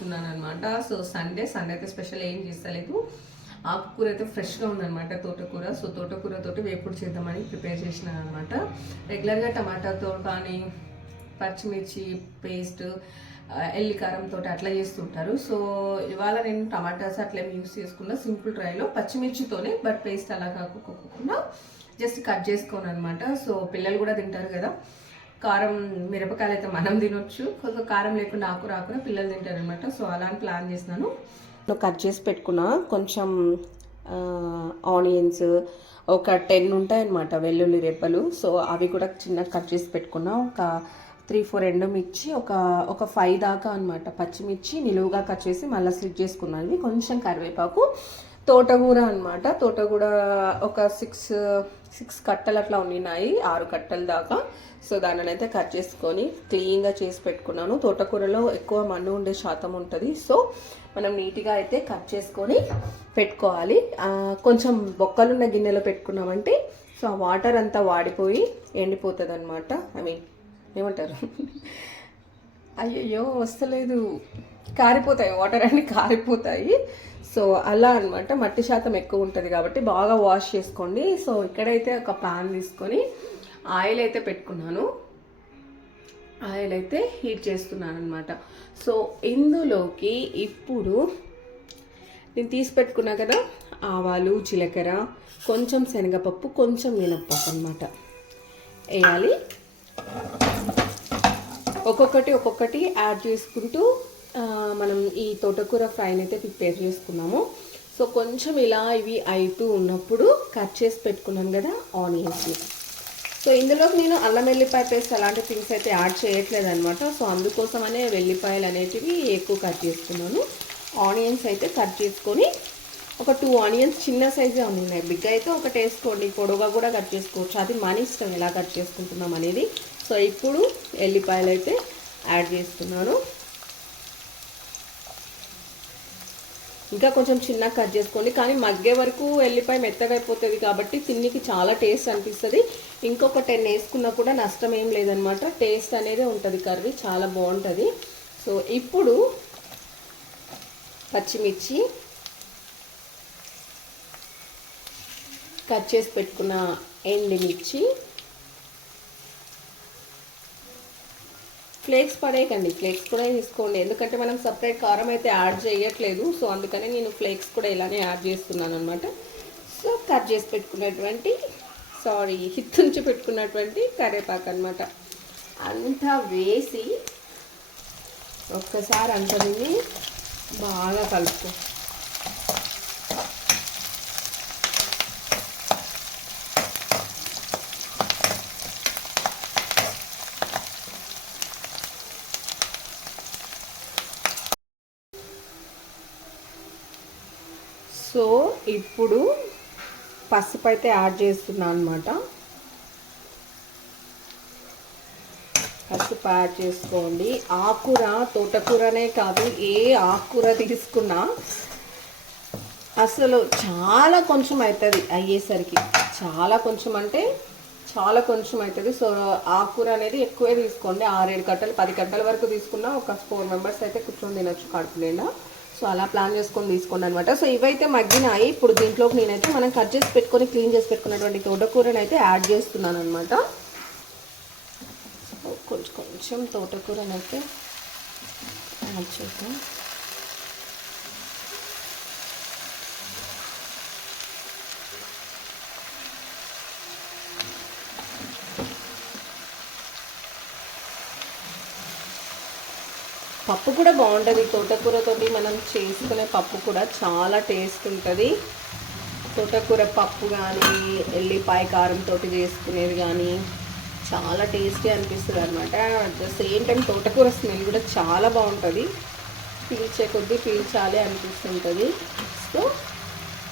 చేస్తున్నాను అనమాట so Sunday Sunday అయితే స్పెషల్ ఏం చేస్తలేదు. ఆకుకూర అయితే ఫ్రెష్గా ఉందన్నమాట తోటకూర. సో తోటకూరతో వేపుడు చేద్దామని ప్రిపేర్ చేసినాను అనమాట రెగ్యులర్గా టమాటాతో కానీ పచ్చిమిర్చి పేస్ట్ ఎల్లికారంతో అట్లా చేస్తుంటారు. సో ఇవాళ నేను టమాటాస్ అట్లా యూస్ చేసుకున్న. సింపుల్ ట్రైలో పచ్చిమిర్చితోనే బట్ పేస్ట్ అలా కాకుండా జస్ట్ కట్ చేసుకోను అనమాట సో పిల్లలు కూడా తింటారు కదా. కారం మిరపకాయలు అయితే మనం తినొచ్చు. కొంచెం కారం లేకుండా ఆకు రాకుండా పిల్లలు తింటారు అనమాట సో అలా అని ప్లాన్ చేసినాను కట్ చేసి పెట్టుకున్న. కొంచెం ఆనియన్స్ ఒక టెన్ ఉంటాయన్నమాట వెల్లుల్లి రెప్పలు సో అవి కూడా చిన్న కట్ చేసి పెట్టుకున్నా. ఒక త్రీ ఫోర్ ఎండుమిర్చి ఒక ఒక ఫైవ్ దాకా అనమాట పచ్చిమిర్చి నిలువుగా కట్ చేసి మళ్ళీ స్లిట్ చేసుకున్నాను కొంచెం కరివేపాకు. తోటకూర అనమాట తోటకూర ఒక సిక్స్ సిక్స్ కట్టలు అట్లా ఉన్నాయి ఆరు కట్టల దాకా. సో దానిని అయితే కట్ చేసుకొని క్లీన్గా చేసి పెట్టుకున్నాను. తోటకూరలో ఎక్కువ మన్ను ఉండే శాతం ఉంటుంది. సో మనం నీట్గా అయితే కట్ చేసుకొని పెట్టుకోవాలి. కొంచెం బొక్కలున్న గిన్నెలో పెట్టుకున్నామంటే సో ఆ వాటర్ అంతా వాడిపోయి ఎండిపోతుంది అనమాట ఐ మీన్ ఏమంటారు? అయ్యయ్యో వస్తలేదు. కారిపోతాయి. వాటర్ అన్నీ కారిపోతాయి. సో అలా అనమాట మట్టి శాతం ఎక్కువ ఉంటుంది కాబట్టి బాగా వాష్ చేసుకోండి. సో ఇక్కడైతే ఒక పాన్ తీసుకొని ఆయిల్ అయితే పెట్టుకున్నాను. ఆయిల్ అయితే హీట్ చేస్తున్నాను అనమాట సో ఇందులోకి ఇప్పుడు నేను తీసి పెట్టుకున్నా కదా ఆవాలు జీలకర్ర కొంచెం శనగపప్పు కొంచెం మినప్పప్పు అనమాట వేయాలి. ఒక్కొక్కటి ఒక్కొక్కటి యాడ్ చేసుకుంటూ మనం ఈ తోటకూర ఫ్రైని అయితే ప్రిపేర్ చేసుకున్నాము. సో కొంచెం ఇలా ఇవి అయితూ ఉన్నప్పుడు కట్ చేసి పెట్టుకున్నాను కదా ఆనియన్స్ని సో ఇందులోకి నేను అల్లం వెల్లిపాయ పేస్ట్ అలాంటి థింగ్స్ అయితే యాడ్ చేయట్లేదు అనమాట సో అందుకోసమనే వెల్లిపాయలు అనేటివి ఎక్కువ కట్ చేసుకున్నాను. ఆనియన్స్ అయితే కట్ చేసుకొని ఒక టూ ఆనియన్స్ చిన్న సైజే ఉన్నాయి. బిగ్ అయితే ఒకటి వేసుకోండి పొడవుగా కూడా కట్ చేసుకోవచ్చు. అది మన ఇష్టం ఎలా కట్ చేసుకుంటున్నాం అనేది. సో ఇప్పుడు ఎల్లిపాయలు అయితే యాడ్ చేస్తున్నాను ఇంకా కొంచెం చిన్నగా కట్ చేసుకోండి. కానీ మగ్గే వరకు ఎల్లిపాయ మెత్తగా అయిపోతుంది కాబట్టి తిన్నికి చాలా టేస్ట్ అనిపిస్తుంది. ఇంకొక టెన్ వేసుకున్నా కూడా నష్టం ఏం లేదనమాట టేస్ట్ అనేది ఉంటుంది కర్రీ చాలా బాగుంటుంది. సో ఇప్పుడు పచ్చిమిర్చి కట్ చేసి పెట్టుకున్న ఎండిమిర్చి ఫ్లేక్స్ పడేయకండి. ఫ్లేక్స్ కూడా తీసుకోండి. ఎందుకంటే మనం సపరేట్ కారం అయితే యాడ్ చేయట్లేదు. సో అందుకని నేను ఫ్లేక్స్ కూడా ఇలానే యాడ్ చేస్తున్నాను అనమాట సో కట్ చేసి పెట్టుకున్నటువంటి సారీ హిత్తుంచి పెట్టుకున్నటువంటి కరివేపాకు అనమాట అంతా వేసి ఒక్కసారి అంతా బాగా కలుపుకో సో ఇప్పుడు పసుపు అయితే యాడ్ చేస్తున్నాను అనమాట పసుపు యాడ్ చేసుకోండి. ఆకుకూర తోటకూరనే కాదు ఏ ఆకుకూర తీసుకున్నా అసలు చాలా కొంచెం అవుతుంది అయ్యేసరికి. చాలా కొంచెం అంటే చాలా కొంచెం అవుతుంది సో ఆకుకూర అనేది ఎక్కువే తీసుకోండి. ఆరేడు కట్టలు పది కట్టల వరకు తీసుకున్నా ఒక ఫోర్ మెంబర్స్ అయితే కూర్చొని తినొచ్చు కడుపు నిండా. సో అలా ప్లాన్ చేసుకొని తీసుకోండి అనమాట సో ఇవైతే మగ్గినాయి. ఇప్పుడు దీంట్లోకి నేనైతే మనం కట్ చేసి పెట్టుకొని క్లీన్ చేసి పెట్టుకున్నటువంటి తోటకూరని అయితే యాడ్ చేస్తున్నాను అనమాట కొంచెం కొంచెం తోటకూరని అయితే యాడ్ చేద్దాం. పప్పు కూడా బాగుంటుంది. తోటకూరతోటి మనం చేసుకునే పప్పు కూడా చాలా టేస్ట్ ఉంటుంది. తోటకూర పప్పు కానీ ఎల్లిపాయ కారంతో చేసుకునేది కానీ చాలా టేస్టీ అనిపిస్తుంది అనమాట ద సేమ్ టైం తోటకూర స్మెల్ కూడా చాలా బాగుంటుంది. పీల్చే కొద్దీ పీల్చాలి అనిపిస్తుంటుంది. సో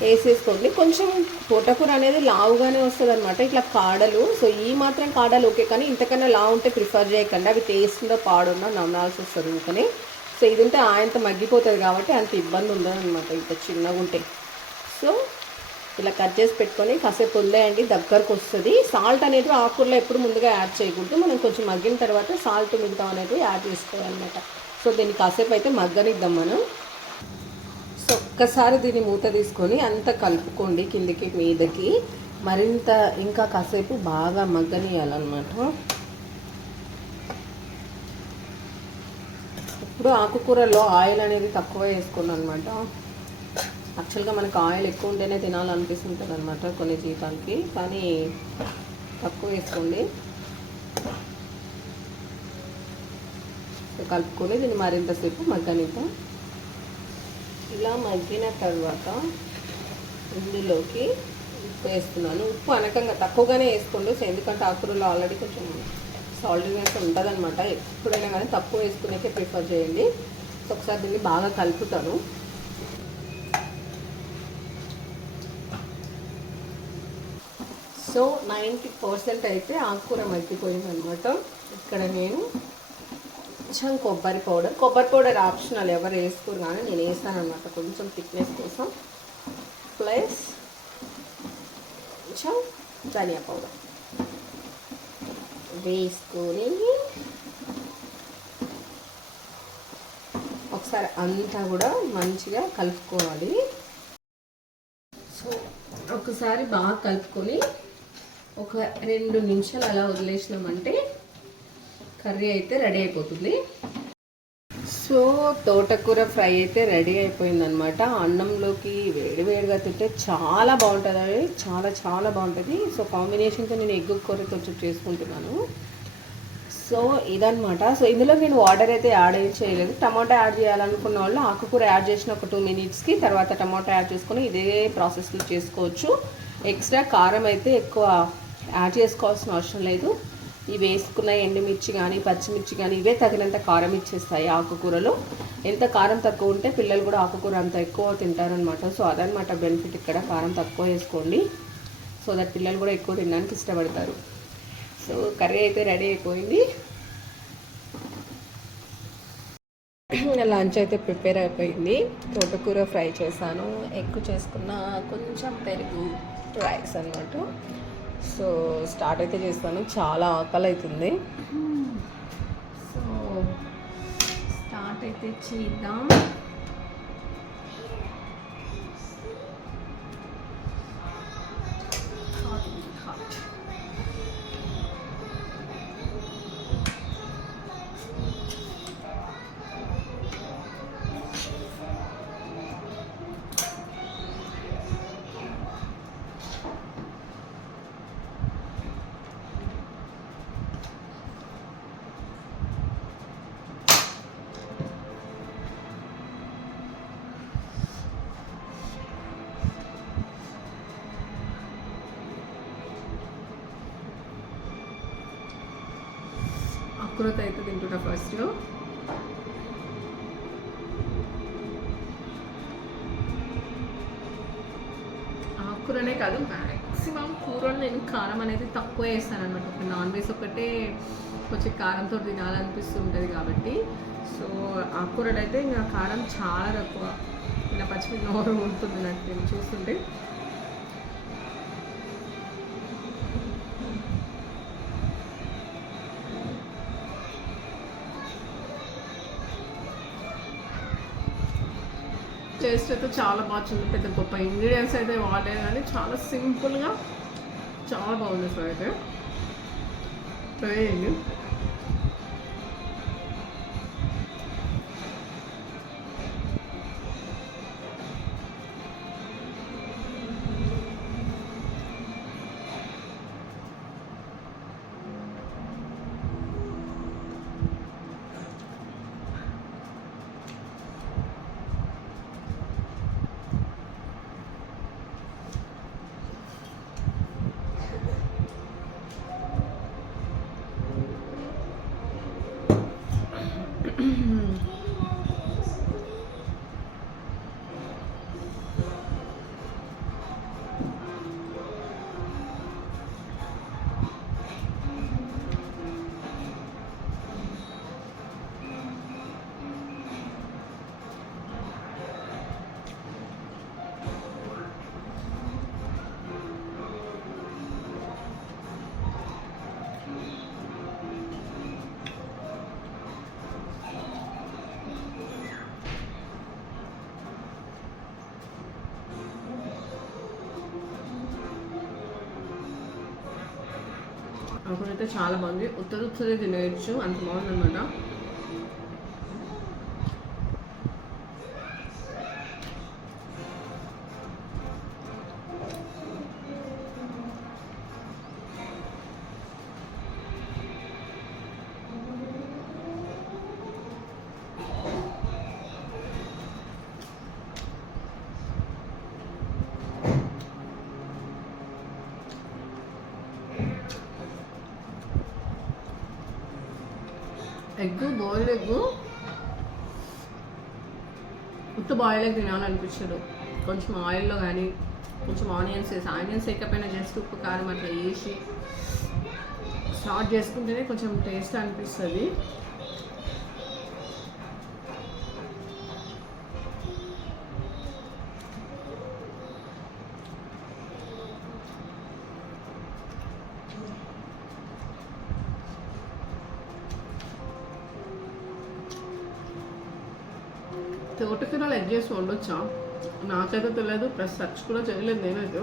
వేసేసుకోండి. కొంచెం తోటకూర అనేది లావుగానే వస్తుంది అనమాట ఇట్లా కాడలు. సో ఈ మాత్రం కాడలు ఓకే కానీ ఇంతకన్నా లావు ఉంటే ప్రిఫర్ చేయకండి. అవి టేస్ట్లో పాడున్నా నమ్మాల్సి వస్తుంది ఊకనే. సో ఇది ఉంటే ఆయంత మగ్గిపోతుంది కాబట్టి అంత ఇబ్బంది ఉండదనమాట ఇంత చిన్నగా ఉంటే. సో ఇలా కట్ చేసి పెట్టుకొని కాసేపు వదిలేయండి. దగ్గరకు వస్తుంది. సాల్ట్ అనేది ఆకుకూరలో ఎప్పుడు ముందుగా యాడ్ చేయకూడదు. మనం కొంచెం మగ్గిన తర్వాత సాల్ట్ మిగతా అనేది యాడ్ చేసుకోవాలన్నమాట. సో దీన్ని కాసేపు అయితే మగ్గనిద్దాం మనం. సో ఒక్కసారి దీన్ని మూత తీసుకొని అంత కలుపుకోండి కిందికి మీదకి. మరింత ఇంకా కాసేపు బాగా మగ్గనియాలన్నమాట ఇప్పుడు ఆకుకూరలో ఆయిల్ అనేది తక్కువ వేసుకోండి అనమాట యాక్చువల్గా మనకు ఆయిల్ ఎక్కువ ఉంటేనే తినాలనిపిస్తుంటుంది అనమాట కొన్ని జీతానికి కానీ తక్కువ వేసుకోండి. కలుపుకొని దీన్ని మరింతసేపు మగ్గనిద్దాం. ఇలా మగ్గిన తర్వాత ఇందులోకి ఉప్పు వేస్తున్నాను. ఉప్పు అనకంగా తక్కువగానే వేసుకోండి. ఎందుకంటే ఆకుకూరలో ఆల్రెడీ కొంచెం సాల్టీనెస్ ఉంటుంది అనమాట ఎప్పుడైనా కానీ తక్కువ వేసుకునేకే ప్రిఫర్ చేయండి. సో ఒకసారి దీన్ని బాగా కలుపుతాను. సో నైంటీ పర్సెంట్ అయితే ఆకుకూర మగ్గిపోయింది అనమాట ఇక్కడ నేను కొంచెం కొబ్బరి పౌడర్. కొబ్బరి పౌడర్ ఆప్షనల్ ఎవరు వేసుకోరు కానీ నేను వేసాను అనమాట కొంచెం థిక్నెస్ కోసం. ప్లస్ కొంచెం ధనియా పౌడర్. వేసుకొని ఒకసారి అంతా కూడా మంచిగా కలుపుకోవాలి. సో ఒకసారి బాగా కలుపుకొని ఒక రెండు నిమిషాలు అలా వదిలేసినామంటే కర్రీ అయితే రెడీ అయిపోతుంది. సో తోటకూర ఫ్రై అయితే రెడీ అయిపోయిందనమాట అన్నంలోకి వేడి వేడిగా తింటే చాలా బాగుంటుంది అది. చాలా చాలా బాగుంటుంది. సో కాంబినేషన్తో నేను ఎగ్గు కూరతో చేసుకుంటున్నాను. సో ఇదనమాట సో ఇందులో నేను వాటర్ అయితే యాడ్ ఏం చేయలేదు. టమాటా యాడ్ చేయాలనుకున్న వాళ్ళు ఆకుకూర యాడ్ చేసిన ఒక టూ మినిట్స్కి తర్వాత టమాటా యాడ్ చేసుకొని ఇదే ప్రాసెస్లో చేసుకోవచ్చు. ఎక్స్ట్రా కారం అయితే ఎక్కువ యాడ్ చేసుకోవాల్సిన అవసరం లేదు. ఇవి వేసుకున్న ఎండుమిర్చి కానీ పచ్చిమిర్చి కానీ ఇవే తగినంత కారం ఇచ్చేస్తాయి ఆకుకూరలో. ఎంత కారం తక్కువ ఉంటే పిల్లలు కూడా ఆకుకూర అంత ఎక్కువ తింటారనమాట సో అదనమాట బెనిఫిట్ ఇక్కడ. కారం తక్కువ వేసుకోండి. సో దట్ పిల్లలు కూడా ఎక్కువ తినడానికి ఇష్టపడతారు. సో కర్రీ అయితే రెడీ అయిపోయింది. లంచ్ అయితే ప్రిపేర్ అయిపోయింది. తోటకూర ఫ్రై చేశాను. ఎగ్ చేసుకున్న కొంచెం పెరుగు రైస్ అనమాట సో స్టార్ట్ అయితే చేస్తాను. చాలా ఆకలి అవుతుంది సో స్టార్ట్ అయితే చేద్దాం. అక్రోత్ అయితే తింటున్నా ఫస్ట్ ఆకుకూరనే కాదు మ్యాక్సిమం కూరలు నేను కారం అనేది తక్కువ వేస్తాను అనమాట ఒక నాన్ వెజ్ ఒకటే కొంచెం కారంతో తినాలనిపిస్తుంటుంది కాబట్టి. సో ఆకుకూరలు అయితే ఇంకా కారం చాలా తక్కువ. ఇలా పచ్చిమిర్చి నోరు ఉంటుంది నాకు నేను చూస్తుంటే. టేస్ట్ అయితే చాలా బాగుంది పెద్ద గొప్ప ఇంగ్రీడియంట్స్ అయితే వాడలేదు కానీ చాలా సింపుల్గా చాలా బాగుంది సార్ అయితే. ట్రై చేయండి. అయితే చాలా బాగుంది. ఉత్తర ఉత్తరే తినేయచ్చు. అంత బాగుందన్నమాట. ఎగ్ బాయిల్డ్ ఎగ్ ఉత్త బాయిల్ ఎగ్ తినాలనిపించదు. కొంచెం ఆయిల్లో కానీ కొంచెం ఆనియన్స్ వేసి ఆనియన్స్ వేయకపోయినా జస్ట్ ఉప్పు కారం అట్లా వేసి స్టార్ట్ చేసుకుంటేనే కొంచెం టేస్ట్ అనిపిస్తుంది. తోటకూరలు ఎగ్ చేసి వండొచ్చా? నాకైతే తెలియదు ప్లస్ సర్చ్ కూడా చేయలేదు నేనైతే.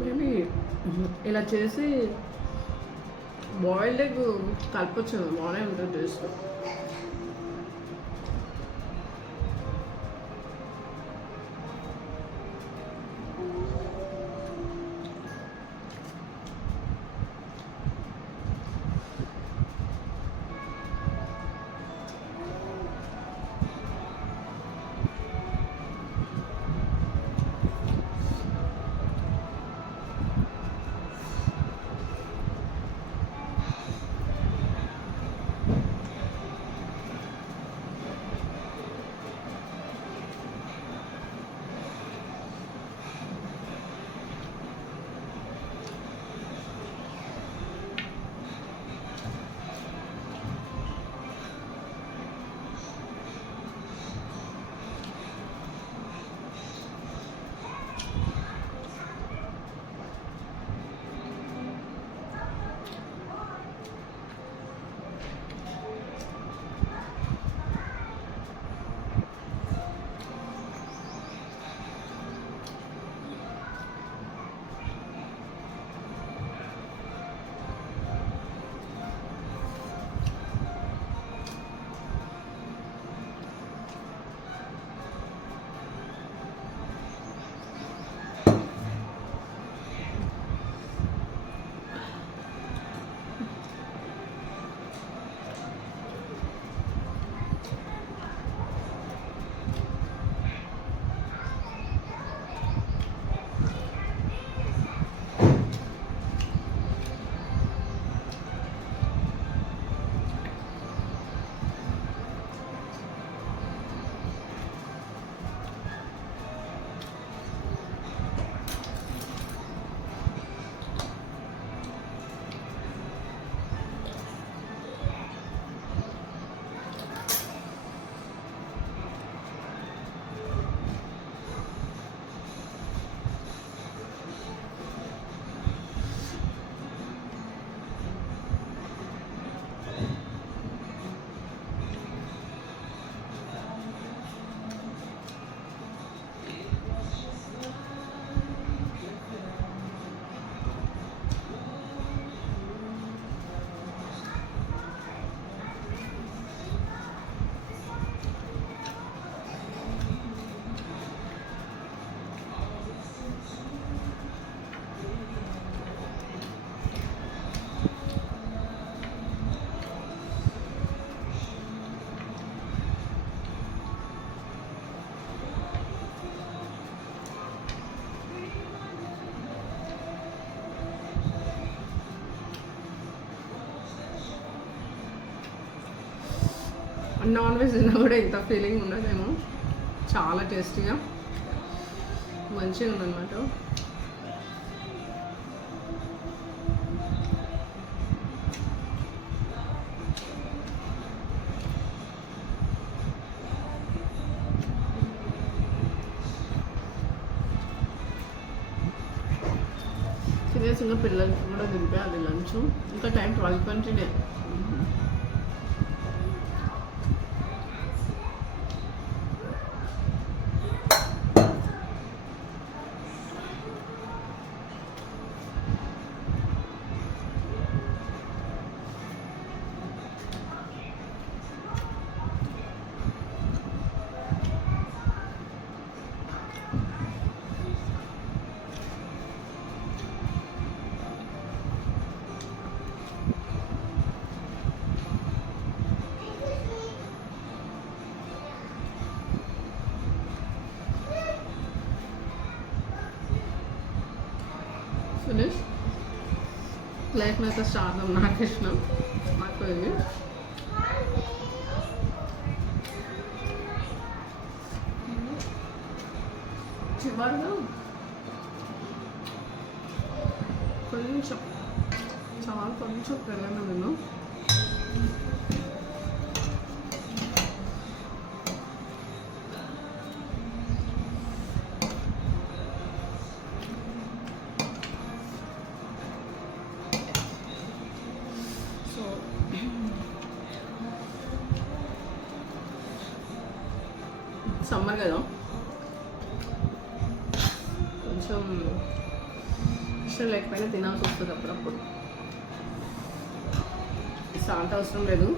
మేబీ ఇలా చేసి బాయిల్డ్ ఎగ్ కలపచ్చు బాగానే ఉంటుంది టేస్ట్. నాన్ వెజ్ తిన్నా కూడా ఇంత ఫీలింగ్ ఉండదేమో. చాలా టేస్టీగా. మంచిగా ఉందన్నమాట. సీరియస్గా పిల్లలకి కూడా దింపేయాలి లంచ్. ఇంకా టైం ట్వెల్వ్ ట్వంటీ డే. అయితే స్టార్ నాకు ఇష్టం. నాకు ఇది. చివరిగా కొంచెం చాలా కొంచెం తెల్లగా నేను సో సమ్మర్ కదా. కొంచెం ఇష్టం లేకపోయినా తినాల్సి వస్తుంది అప్పుడప్పుడు. సాల్ట్ అవసరం లేదు.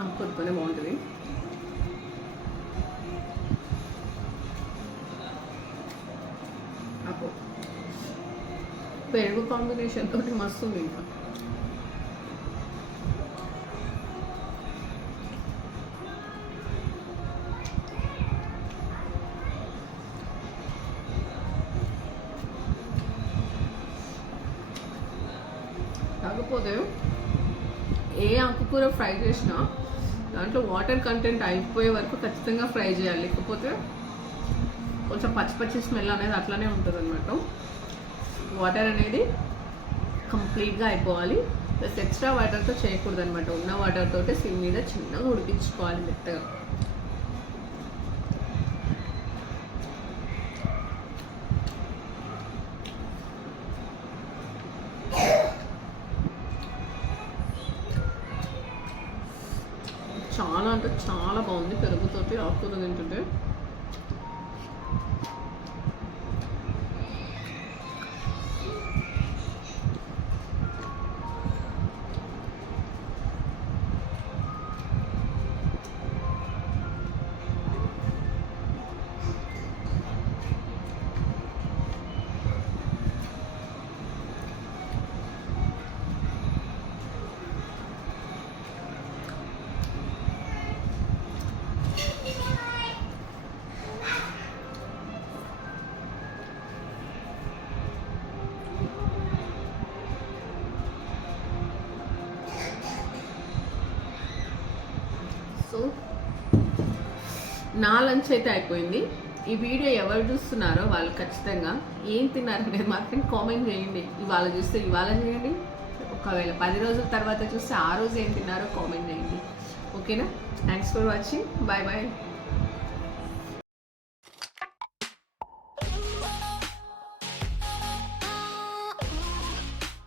అనుకుంటూనే బాగుంటుంది. పెరుగు కాంబినేషన్ తోటి మస్తు ఉంది ఇంకా కాకపోతే ఏ ఆకుకూర ఫ్రై చేసినా దాంట్లో వాటర్ కంటెంట్ అయిపోయే వరకు ఖచ్చితంగా ఫ్రై చేయాలి. లేకపోతే కొంచెం పచ్చి పచ్చి స్మెల్ అనేది అట్లానే ఉంటుంది అనమాట వాటర్ అనేది కంప్లీట్గా అయిపోవాలి. ప్లస్ ఎక్స్ట్రా వాటర్తో చేయకూడదు అనమాట ఉన్న వాటర్ సిమ్ మీద చిన్నగా ఉడికించుకోవాలి మెత్తగా. చాలా అంటే చాలా బాగుంది. పెరుగుతోటి ఆకుకూర తింటుంటే. నా లంచ్ అయితే అయిపోయింది. ఈ వీడియో ఎవరు చూస్తున్నారో వాళ్ళు ఖచ్చితంగా ఏం తిన్నారు అనేది మాత్రం కామెంట్ చేయండి. ఇవాళ చూస్తే ఇవాళ చేయండి. ఒకవేళ పది రోజుల తర్వాత చూస్తే ఆ రోజు ఏం తిన్నారో కామెంట్ చేయండి. ఓకేనా thanks for watching bye bye